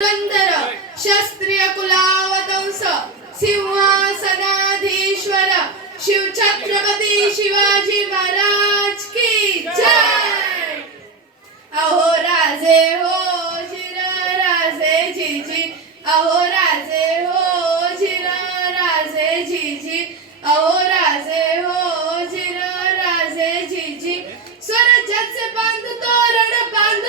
पुरंदर क्षत्रिय कुलावतंस सिंहासनाधीश्वर शिवछत्रपती शिवाजी महाराज की जय। अहो राजे हो जिर राजे जीजी, अहो राजे हो जिर राजे जीजी, अहो राजे हो जिर राजे जीजी। स्वराज्याचे बांधू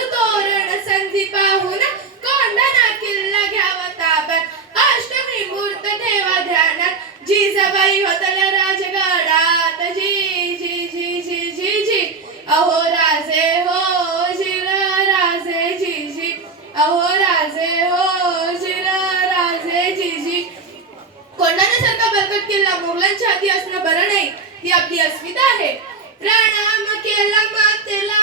तोरण संधी पाहून कोंढाणा किल्ला घ्यावा ताब्यात, अष्टमी मूर्त ठेवा ध्यानात, जिजाबाई होतल्या राजगडात जी जी जी जी जी जी। अहो राजे हो जिर राजे जीजी, अहो राजे हो जिर राजे जीजी। कोंढाण्यासारखा बळकट किल्ला मोगलांच्या हाती असणं बरं नाही, ही आपली अस्मिता आहे। प्रणाम केला मातेला,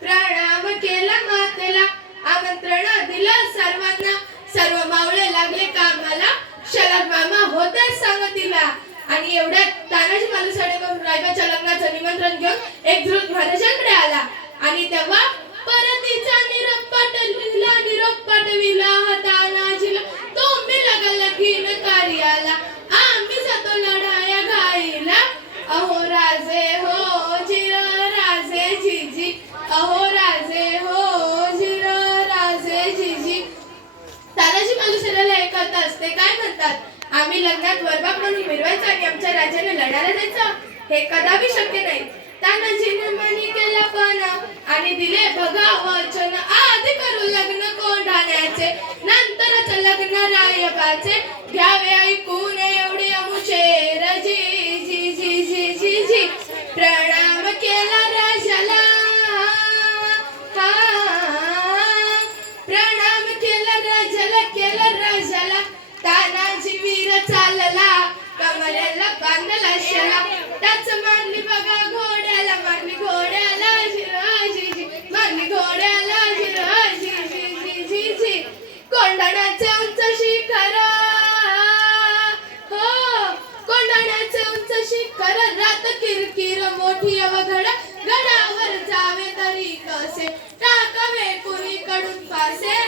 प्रणाम केला मातेला, आमंत्रण दिलं सर्वांना, सर्व मावळे लागले कामाला, शलग मामा होते संगतीला। आणि एवढ्यात तानाजी मालू साडेकर रायबाच्या लग्नाचं निमंत्रण घेऊन एक धृत महाराजांकडे आला आणि तेव्हा परतीचा निरोप पाठविला तानाजीला, तो मी लागला घेऊन कार्याला, आम्ही जातो लढाया घाईला। अहो राजे हो जिर राजे जीजी, अहो राजे हो जिर राजे जीजी। तानाजी मालुसरेला एक अर्थ असते, काय म्हणतात, आम्ही लग्नात वरबाप म्हणून मिरवायचं आणि आमच्या राजाने लढायला जायचं, हे कदापि शक्य नाही। तानाजीने मनी केला पण आणि दिले बघा वचन, आधी करू लग्न कोंढाण्याचे, नंतरच लग्न रायबाचे, घ्यावे ऐकून एवढी अमुशेर जी जी जी जी जी जी। प्रणाम केला राजाला, प्रणाम केला राजाला, तानाजी वीर चालला, कमरेला बांधला शला, टाच मारली बघा घोड्याला, मारली घोड्याला जिराजी, मारली घोड्याला जिराजी जी जी जी जी। कोंढाण्याचे उंच शिखर हो, कोंढाण्याचे उंच शिखर, रात किरकिर मोठी अवघड, गडावर जावे तरी कसे, टाकावे कुणीकडून फासे।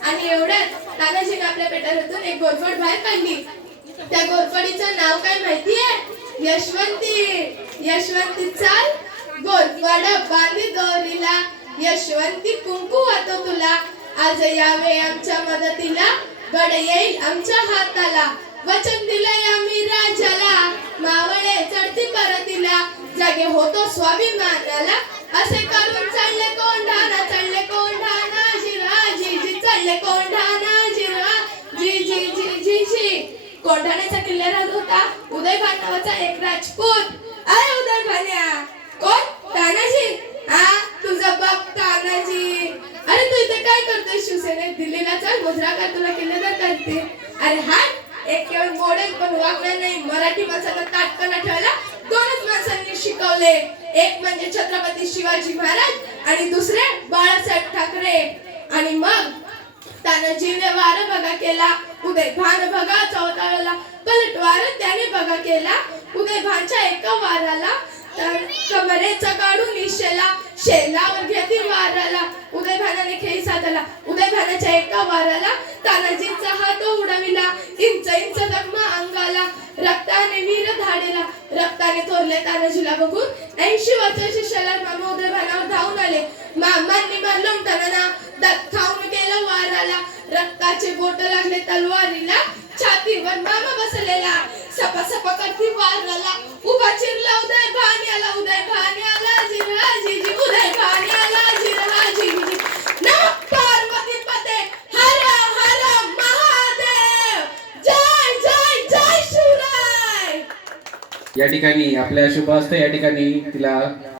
आणि एवढ्यात तानाजीने आपल्या पेटाऱ्यातून एक गोरफड बाहेर काढली, त्या गोरफडीचं नाव काय माहितीये, यशवंती। यशवंती चाल गोरफड बांधी दोरीला, यशवंती कुंकू वाहतो तुला, आज यावे आमच्या मदतीला, गड येईल आमच्या हाताला, वचन दिलंय आम्ही राजाला, मावळे चढती परतीला, जागे होतो स्वाभिमानाला, असे करून चढले कोंढाणा जिराजी जी, चढले कोंढाणा जिरा जी जी जी जी जी। कोंढाण्याचा किल्ल्यावर होता उदयभान नावाचा एक राजपूत। अरे उदयभान्या, कोण? तानाजी? हा, तुझा बाप तानाजी। अरे तू इथे काय करतोय? शिवसेनेत दिल्लीला चल, मुजरा कर, तुला किल्लेदार करते। अरे हा, एक केवळ मोडेल पण वागणार नाही। मराठी माणसाला ताटकना ठेवायला दोनच माणसांनी शिकवले, एक म्हणजे छत्रपती शिवाजी महाराज आणि दुसरे बाळासाहेब ठाकरे। आणि मग तानाजीने वार बघा केला, उदयभान बघा चौताळला, पलटवार त्याने बघा केला, उदयभानच्या एका वाराला कमरेचा काढून निशेला, शेलावर घेती वाराला, उदयभानाने खेळी साधला, उदयभानाच्या एका वाराला तानाजीचा हात उडविला, इंच इंच जखमा अंगाला, रक्ताने वीर धाडेला, रक्ताने थोरले तानाजीला बघून 80 वर्षाचे शलार मामा उदयभानावर धावून आले, मामांनी मारलं उंटाना, दात खाऊन गेलं वाराला, रक्ताचे बोट लागले तलवारीला, छातीवर मामा बसलेला, सपा सपा करती वाराला, उभा चिरला उदयभान्याला जिराजी जी, उदयभान्याला जिराजी जी। नमः पार्वती पते हर हर महादेव, जय जय जय शिवराय। या ठिकाणी आपल्या शुभ हस्ते या ठिकाणी तिला